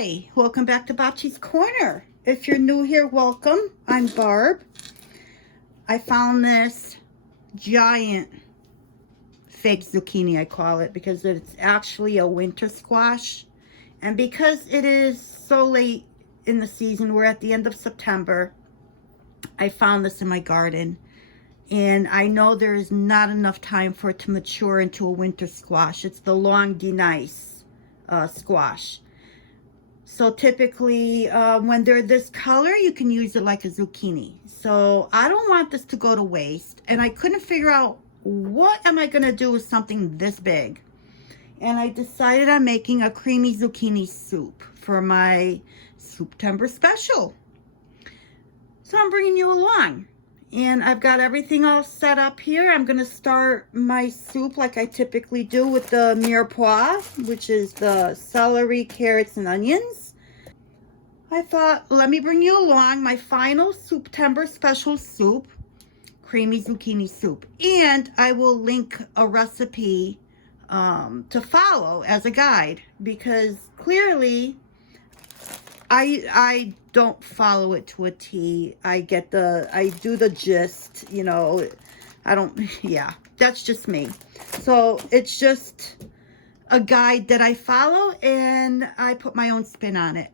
Hi, welcome back to Bopchi's Corner. If you're new here, welcome. I'm Barb. I found this giant fake zucchini, I call it, because it's actually a winter squash. And because it is so late in the season, we're at the end of September, I found this in my garden. And I know there is not enough time for it to mature into a winter squash. It's the long denice squash. So typically when they're this color, you can use it like a zucchini. So I don't want this to go to waste. And I couldn't figure out what am I going to do with something this big. And I decided on making a creamy zucchini soup for my Soup-tember Special. So I'm bringing you along. And I've got everything all set up here. I'm going to start my soup like I typically do with the mirepoix, which is the celery, carrots, and onions. I thought, let me bring you along my final Soup-tember Special soup, creamy zucchini soup. And I will link a recipe to follow as a guide, because clearly I don't follow it to a T. I do the gist, you know. Yeah, that's just me. So it's just a guide that I follow and I put my own spin on it.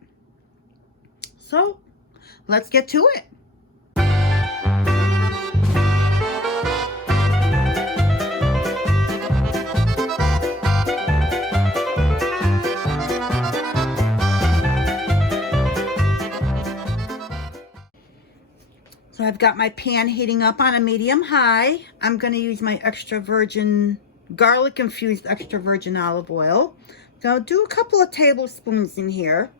So let's get to it. So I've got my pan heating up on a medium high. I'm going to use my extra virgin, garlic infused extra virgin olive oil. So I'll do a couple of tablespoons in here,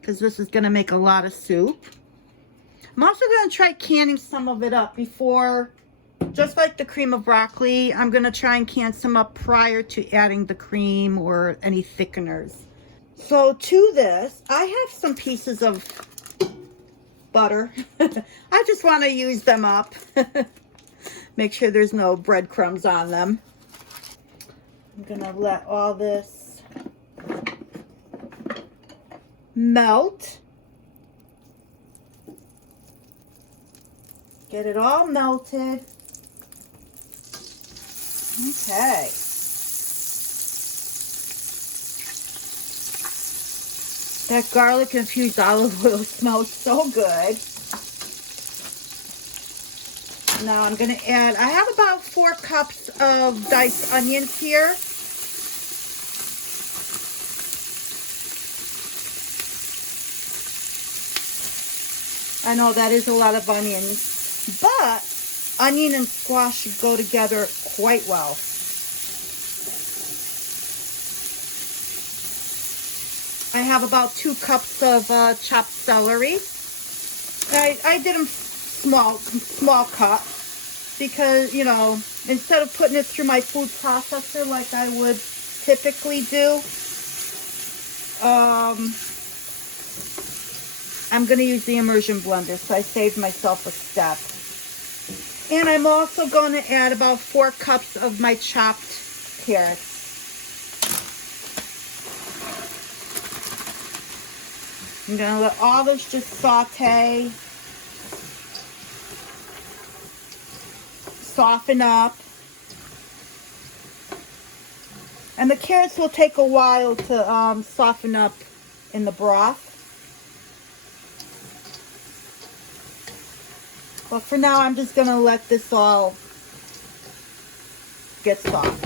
because this is going to make a lot of soup. I'm also going to try canning some of it up before, just like the cream of broccoli. I'm going to try and can some up prior to adding the cream or any thickeners. So to this, I have some pieces of butter. I just want to use them up. Make sure there's no breadcrumbs on them. I'm gonna let all this melt. Get it all melted. Okay. That garlic infused olive oil smells so good. Now I'm going to add, I have about 4 cups of diced onions here. I know that is a lot of onions, but onion and squash go together quite well. I have about 2 cups of chopped celery. I did them small cut, because, you know, instead of putting it through my food processor like I would typically do, I'm going to use the immersion blender, so I saved myself a step. And I'm also going to add about 4 cups of my chopped carrots. I'm going to let all this just saute, soften up. And the carrots will take a while to soften up in the broth. But for now, I'm just going to let this all get soft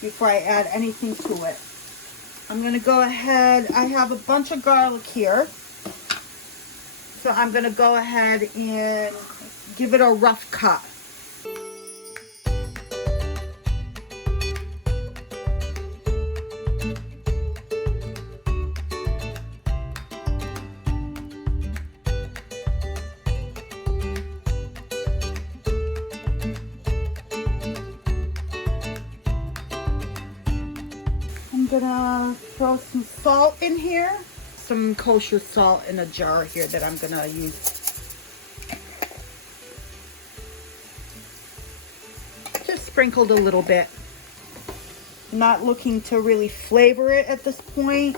before I add anything to it. I'm going to go ahead, I have a bunch of garlic here, so I'm going to go ahead and give it a rough cut. I'm gonna throw some salt in here, some kosher salt in a jar here that I'm gonna use. Just sprinkled a little bit. not looking to really flavor it at this point.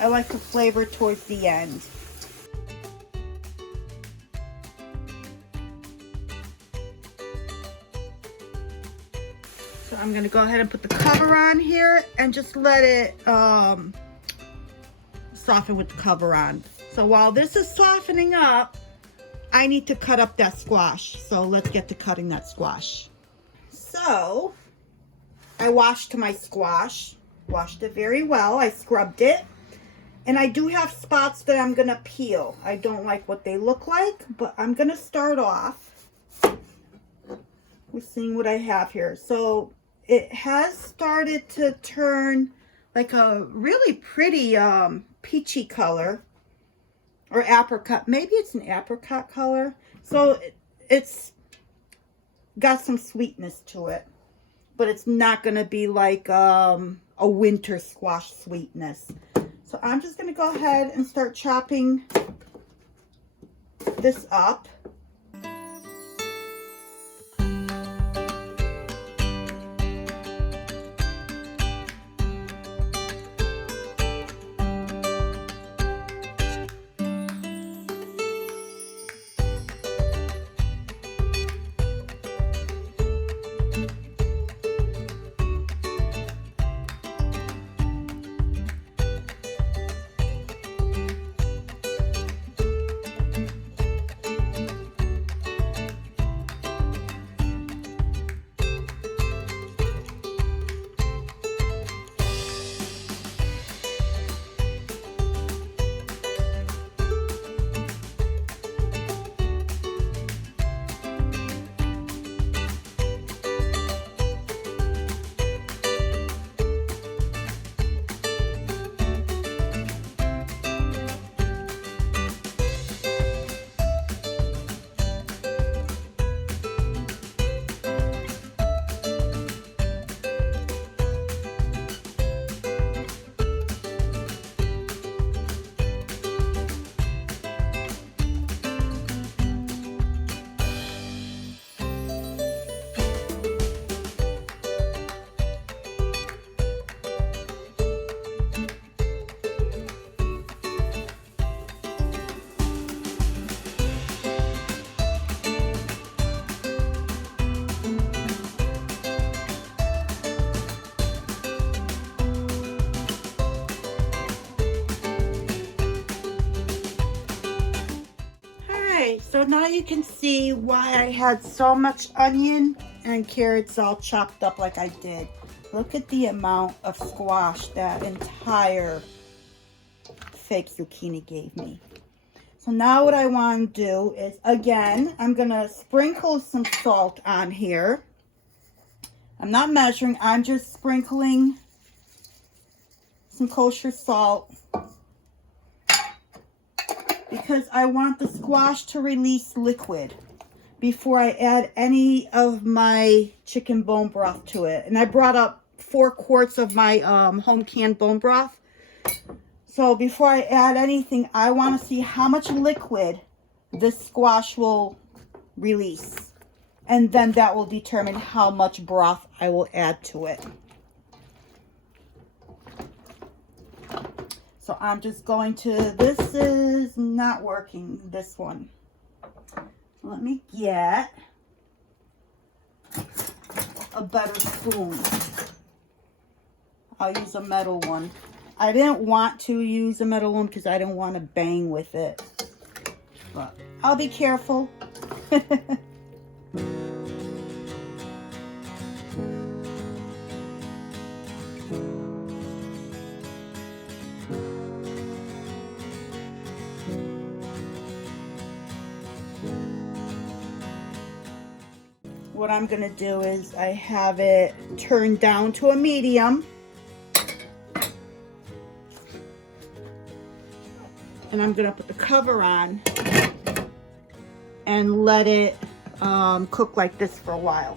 I like to flavor towards the end. So I'm gonna go ahead and put the cover on here and just let it soften with the cover on. So while this is softening up, I need to cut up that squash. So let's get to cutting that squash. So I washed my squash, washed it very well. I scrubbed it. And I do have spots that I'm gonna peel. I don't like what they look like, but I'm gonna start off with seeing what I have here. So it has started to turn like a really pretty peachy color, or apricot. Maybe it's an apricot color. So it's got some sweetness to it, but it's not gonna be like a winter squash sweetness. So I'm just going to go ahead and start chopping this up. So now you can see why I had so much onion and carrots all chopped up like I did. Look at the amount of squash that entire fake zucchini gave me. So now what I want to do is, again, I'm going to sprinkle some salt on here. I'm not measuring, I'm just sprinkling some kosher salt, because I want the squash to release liquid before I add any of my chicken bone broth to it. And I brought up 4 quarts of my home canned bone broth. So before I add anything, I want to see how much liquid this squash will release. And then that will determine how much broth I will add to it. So I'm just going to, this is not working, this one. Let me get a better spoon. I'll use a metal one. I didn't want to use a metal one because I didn't want to bang with it. But I'll be careful. What I'm going to do is I have it turned down to a medium. And I'm going to put the cover on and let it cook like this for a while.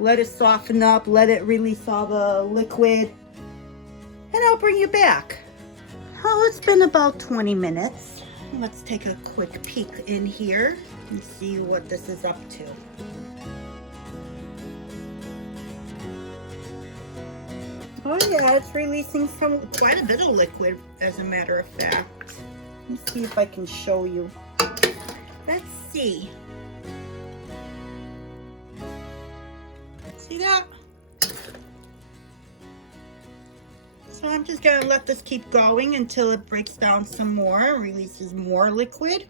Let it soften up, let it release all the liquid, and I'll bring you back. Oh, it's been about 20 minutes. Let's take a quick peek in here and see what this is up to. Oh yeah, it's releasing quite a bit of liquid, as a matter of fact. Let's see if I can show you. Let's see. See that? So I'm just gonna let this keep going until it breaks down some more and releases more liquid.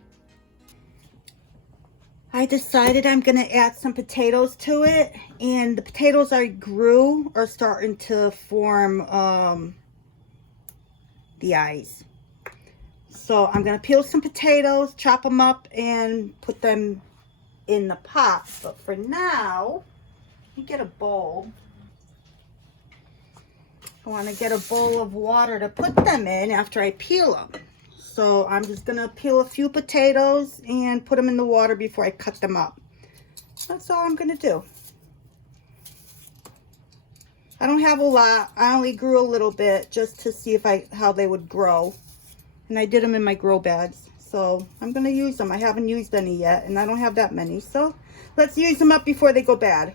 I decided I'm gonna add some potatoes to it, and the potatoes I grew are starting to form the eyes. So I'm gonna peel some potatoes, chop them up, and put them in the pot. But for now, let me get a bowl. I want to get a bowl of water to put them in after I peel them. So I'm just gonna peel a few potatoes and put them in the water before I cut them up. That's all I'm gonna do. I don't have a lot. I only grew a little bit just to see how they would grow. And I did them in my grow bags. So I'm gonna use them. I haven't used any yet, and I don't have that many. So let's use them up before they go bad.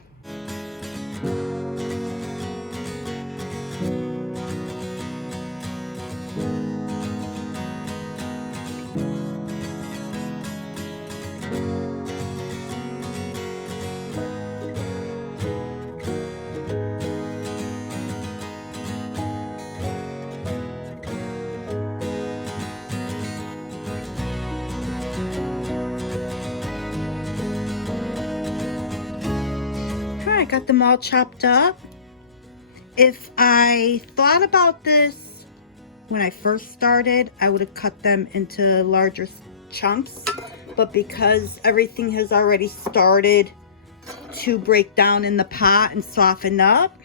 I got them all chopped up. If I thought about this when I first started, I would have cut them into larger chunks, but because everything has already started to break down in the pot and soften up,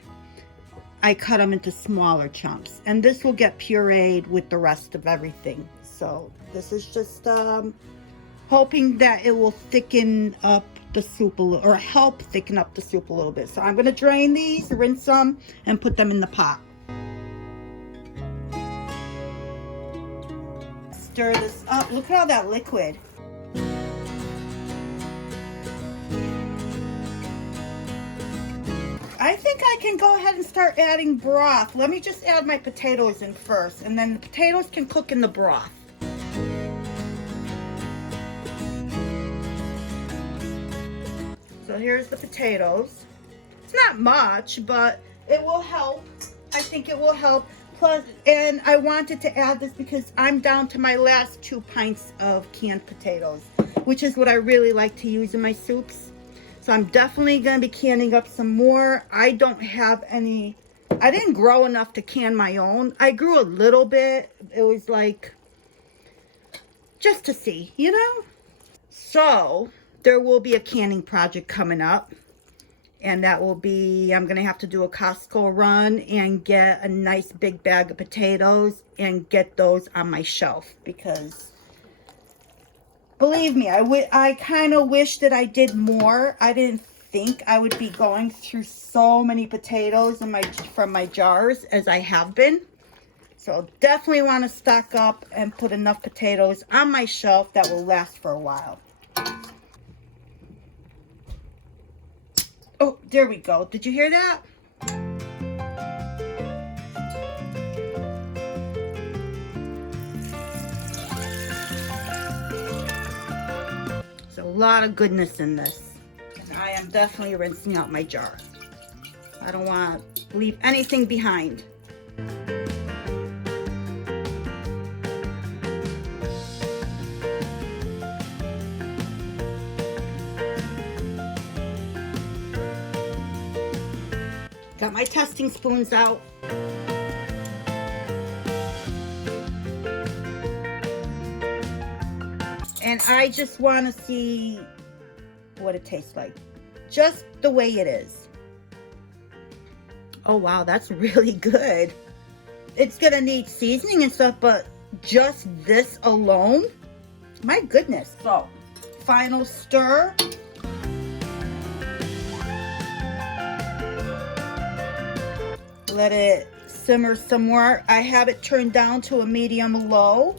I cut them into smaller chunks, and this will get pureed with the rest of everything. So this is just hoping that it will thicken up the soup a little, or help thicken up the soup a little bit. So I'm going to drain these, rinse them, and put them in the pot. Stir this up. Look at all that liquid. I think I can go ahead and start adding broth. Let me just add my potatoes in first, and then the potatoes can cook in the broth. So here's the potatoes. It's not much, but it will help. I think it will help. Plus, and I wanted to add this because I'm down to my last 2 pints of canned potatoes, which is what I really like to use in my soups. So I'm definitely going to be canning up some more. I don't have any, I didn't grow enough to can my own. I grew a little bit. It was like, just to see, you know? So there will be a canning project coming up, and that will be, I'm going to have to do a Costco run and get a nice big bag of potatoes and get those on my shelf, because believe me, I kind of wish that I did more. I didn't think I would be going through so many potatoes from my jars as I have been. So definitely want to stock up and put enough potatoes on my shelf that will last for a while. Oh, there we go. Did you hear that? There's a lot of goodness in this. And I am definitely rinsing out my jar. I don't want to leave anything behind. Got my testing spoons out. And I just want to see what it tastes like. Just the way it is. Oh wow, that's really good. It's gonna need seasoning and stuff, but just this alone, my goodness. So, final stir. Let it simmer some more. I have it turned down to a medium low.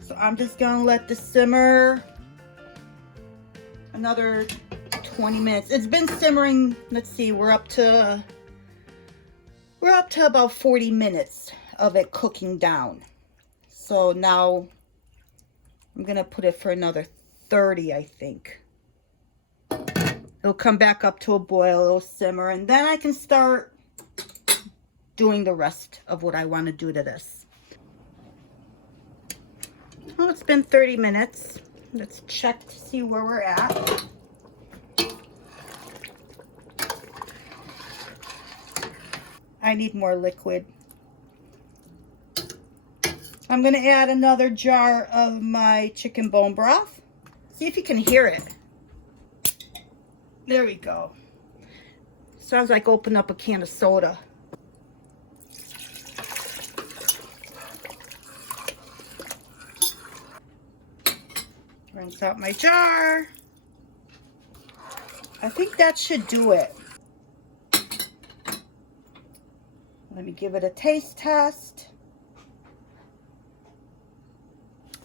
So I'm just gonna let this simmer another 20 minutes. It's been simmering, let's see, we're up to We're up to about 40 minutes of it cooking down. So now I'm going to put it for another 30, I think. It'll come back up to a boil, it'll simmer, and then I can start doing the rest of what I want to do to this. Well, it's been 30 minutes. Let's check to see where we're at. I need more liquid. I'm going to add another jar of my chicken bone broth. See if you can hear it. There we go. Sounds like opening up a can of soda. Rinse out my jar. I think that should do it. Let me give it a taste test.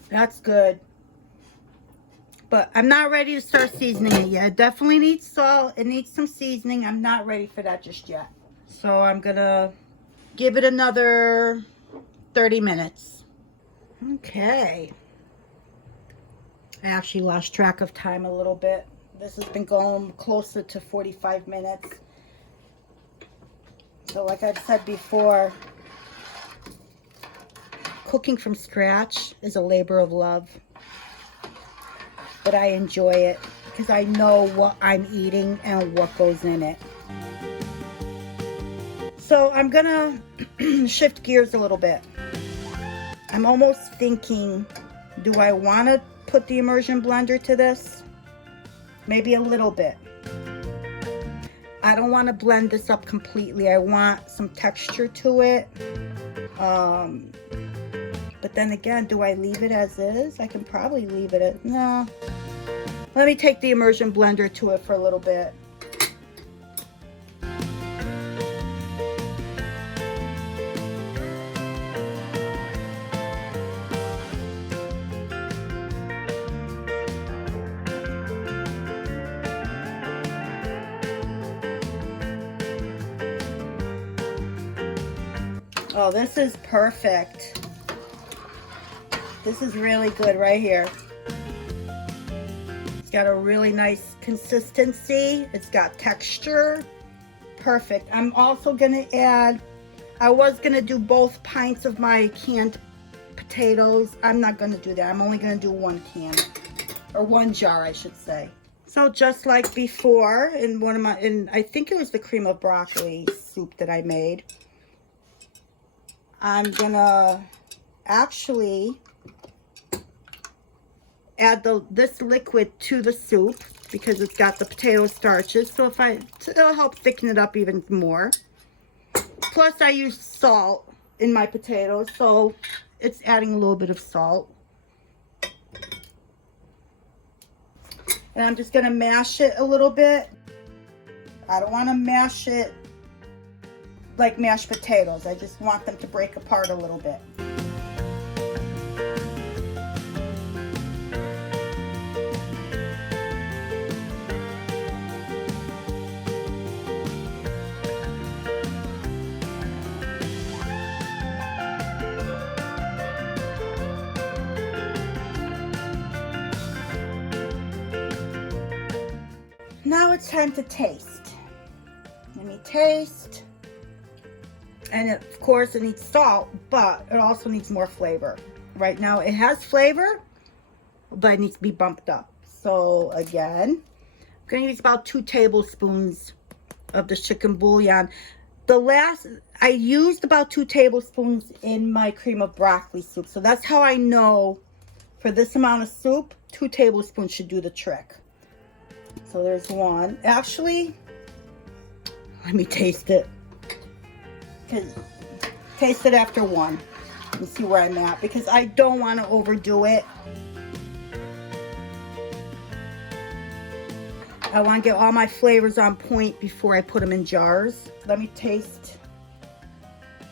That's good. But I'm not ready to start seasoning it yet. It definitely needs salt. It needs some seasoning. I'm not ready for that just yet. So I'm gonna give it another 30 minutes. Okay. I actually lost track of time a little bit. This has been going closer to 45 minutes. So like I've said before, cooking from scratch is a labor of love. But I enjoy it because I know what I'm eating and what goes in it. So I'm gonna shift gears a little bit. I'm almost thinking, do I want to put the immersion blender to this? Maybe a little bit. I don't want to blend this up completely. I want some texture to it. But then again, do I leave it as is? I can probably leave it as, no. Let me take the immersion blender to it for a little bit. Oh, this is perfect. This is really good right here. It's got a really nice consistency. It's got texture. Perfect. I'm also gonna add, I was gonna do both pints of my canned potatoes. I'm not gonna do that. I'm only gonna do one can, or one jar, I should say. So just like before, in one of my, I think it was the cream of broccoli soup that I made, I'm gonna actually add this liquid to the soup because it's got the potato starches. So it'll help thicken it up even more. Plus I use salt in my potatoes, so it's adding a little bit of salt. And I'm just gonna mash it a little bit. I don't wanna mash it like mashed potatoes. I just want them to break apart a little bit. Now it's time to taste. Let me taste. And of course it needs salt, but it also needs more flavor. Right now it has flavor, but it needs to be bumped up. So again, I'm gonna use about 2 tablespoons of the chicken bouillon. I used about 2 tablespoons in my cream of broccoli soup. So that's how I know for this amount of soup, 2 tablespoons should do the trick. So there's one. Actually, let me taste it. Taste it after one and see where I'm at, because I don't want to overdo it. I want to get all my flavors on point before I put them in jars. Let me taste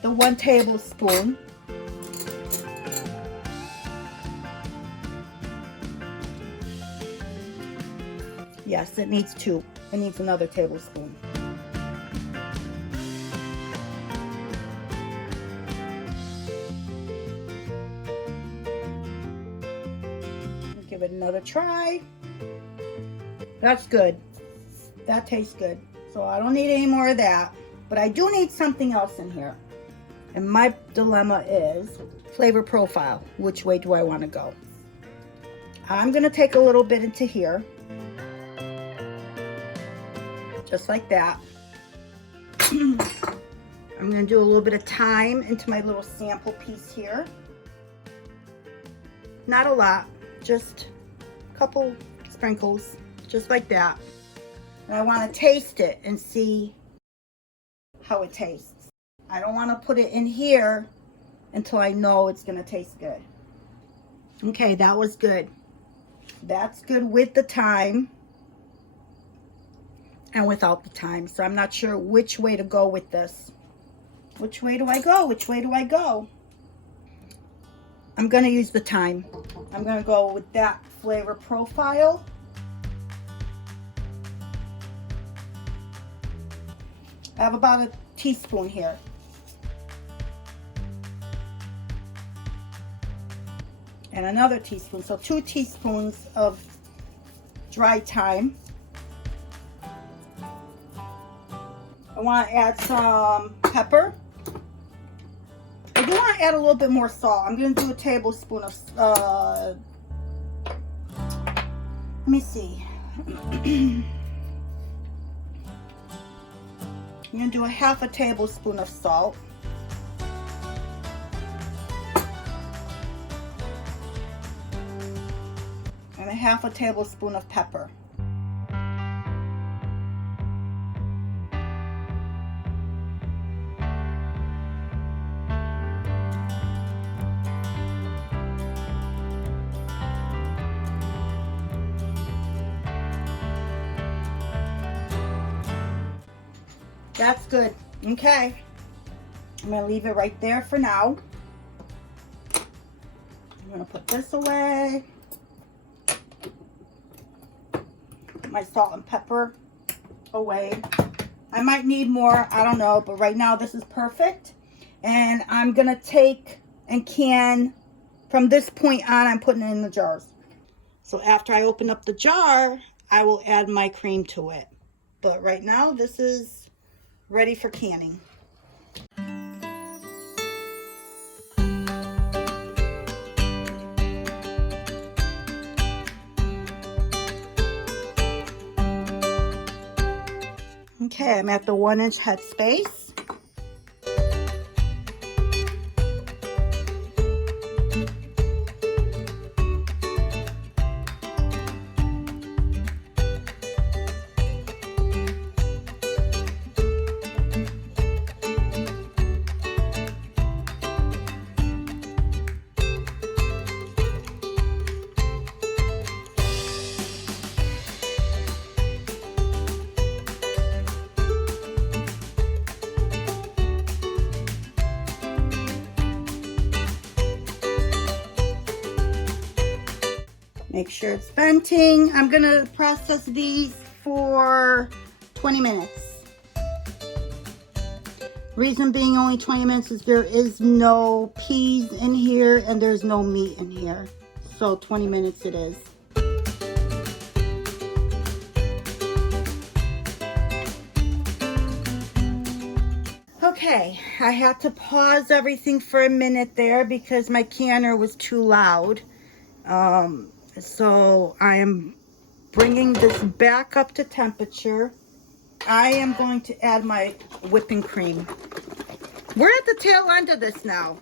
the 1 tablespoon. Yes, it needs 2. It needs another tablespoon. Give it another try. That's good. That tastes good. So I don't need any more of that. But I do need something else in here. And my dilemma is flavor profile. Which way do I want to go? I'm going to take a little bit into here. Just like that. I'm going to do a little bit of thyme into my little sample piece here. Not a lot. Just a couple sprinkles. Just like that. And I want to taste it and see how it tastes. I don't want to put it in here until I know it's going to taste good. Okay, that was good. That's good with the thyme and without the thyme. So I'm not sure which way to go with this. Which way do I go? Which way do I go? I'm going to use the thyme. I'm going to go with that flavor profile. I have about a teaspoon here. And another teaspoon. So 2 teaspoons of dry thyme. I want to add some pepper. I do want to add a little bit more salt. I'm going to do a tablespoon of, let me see. I'm going to do a half a tablespoon of salt. And a half a tablespoon of pepper. That's good. Okay. I'm going to leave it right there for now. I'm going to put this away. Put my salt and pepper away. I might need more. I don't know. But right now this is perfect. And I'm going to take and can from this point on. I'm putting it in the jars. So after I open up the jar, I will add my cream to it. But right now this is ready for canning. Okay, I'm at the 1-inch head space. Make sure it's venting. I'm going to process these for 20 minutes. Reason being only 20 minutes is there is no peas in here and there's no meat in here. So 20 minutes it is. Okay, I had to pause everything for a minute there because my canner was too loud. So I am bringing this back up to temperature. I am going to add my whipping cream. We're at the tail end of this now.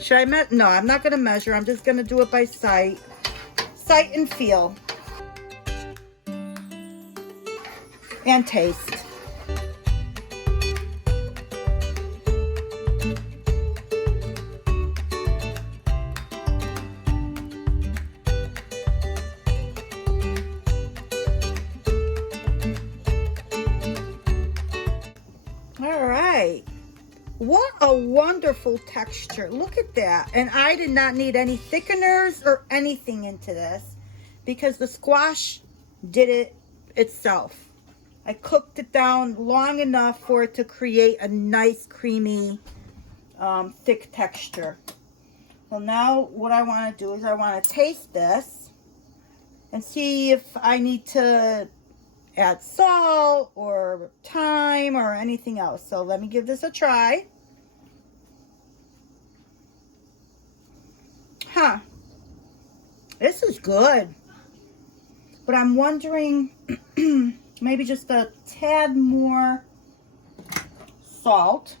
Should I measure? No, I'm not going to measure. I'm just going to do it by sight. Sight and feel. And taste. What a wonderful texture. Look at that. And I did not need any thickeners or anything into this because the squash did it itself. I cooked it down long enough for it to create a nice creamy thick texture. Well, now what I want to do is I want to taste this and see if I need to add salt or thyme or anything else. So let me give this a try. Huh. This is good. But I'm wondering maybe just a tad more salt.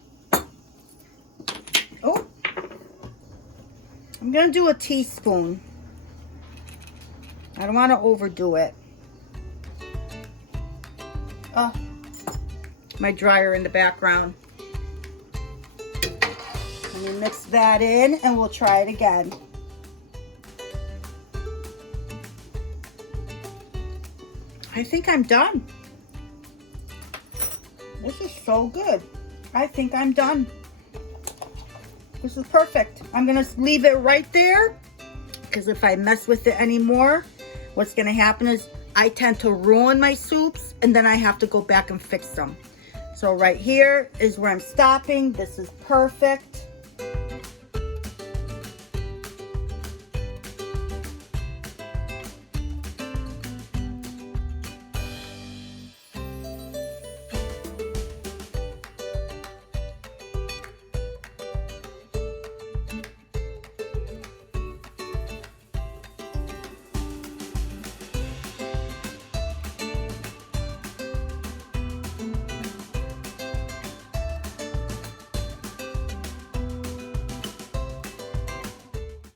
Oh. I'm going to do a teaspoon. I don't want to overdo it. Oh, my dryer in the background. Let me mix that in and we'll try it again. I think I'm done. This is so good. I think I'm done. This is perfect. I'm gonna leave it right there because if I mess with it anymore, what's gonna happen is I tend to ruin my soups and then I have to go back and fix them. So right here is where I'm stopping. This is perfect.